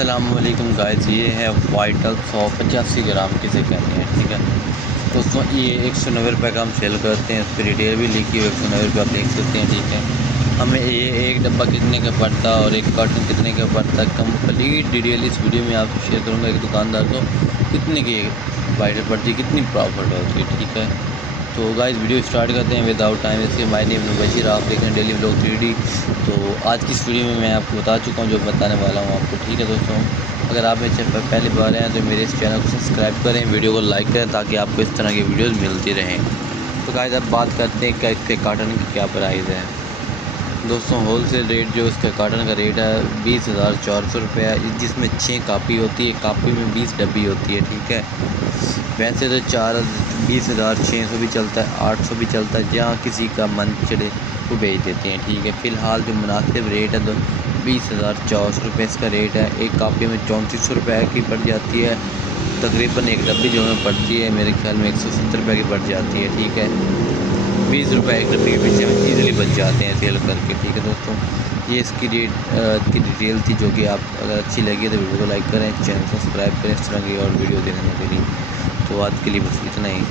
अस्सलामुअलैकुम गाइस, ये है वाइटल 185 ग्राम किसे कहते हैं। ठीक है दोस्तों, ये 190 रुपये का हम सेल करते हैं। इस पर रिटेल भी लिखी हुई 190 रुपये आप देख सकते हैं। ठीक है, हमें ये एक डब्बा कितने का पड़ता है और एक कार्टन कितने का पड़ता है, कंप्लीट डिटेल इस वीडियो में आपसे शेयर करूँगा। एक दुकानदार को कितने की वाइटल पड़ती है, कितनी प्रॉफिट होती है। ठीक है, तो गाइस वीडियो स्टार्ट करते हैं विदाउट टाइम। इसके माय नेम बशीर, आप देख रहे हैं डेली व्लॉग 3D। तो आज की इस वीडियो में मैं आपको बता चुका हूँ जो बताने वाला हूँ आपको। ठीक है दोस्तों, अगर आप मेरे चैनल पर पहली बार आए हैं तो मेरे इस चैनल को सब्सक्राइब करें, वीडियो को लाइक करें ताकि आपको इस तरह की वीडियोज़ मिलती रहें। तो गाइस अब बात करते हैं कि इसके कार्टन की क्या प्राइस है। दोस्तों होलसेल रेट जो इसका कार्टन का रेट है 20,400 रुपये है, जिसमें 6 कापी होती है। कापी में 20 डब्बी होती है। ठीक है, वैसे तो 20,600 भी चलता है, 800 भी चलता है, जहाँ किसी का मन चढ़े वो बेच देते हैं। ठीक है, फ़िलहाल जो मुनासिब रेट है तो 20,400 रुपये इसका रेट है। एक कापी में 3400 रुपये की पड़ जाती है। तकरीबन एक डब्बी जो हमें पड़ती है मेरे ख्याल में 170 रुपये की पड़ जाती है। ठीक है, 20 रुपये एक डब्बे के पीछे में ईज़िली बच जाते हैं सेल करके। ठीक है दोस्तों, ये इसकी रेट की डिटेल थी, जो कि आप अगर अच्छी लगी तो वीडियो को लाइक करें, चैनल को सब्सक्राइब करें इस तरह की और वीडियो देखने के लिए। तो आज के लिए बस इतना ही।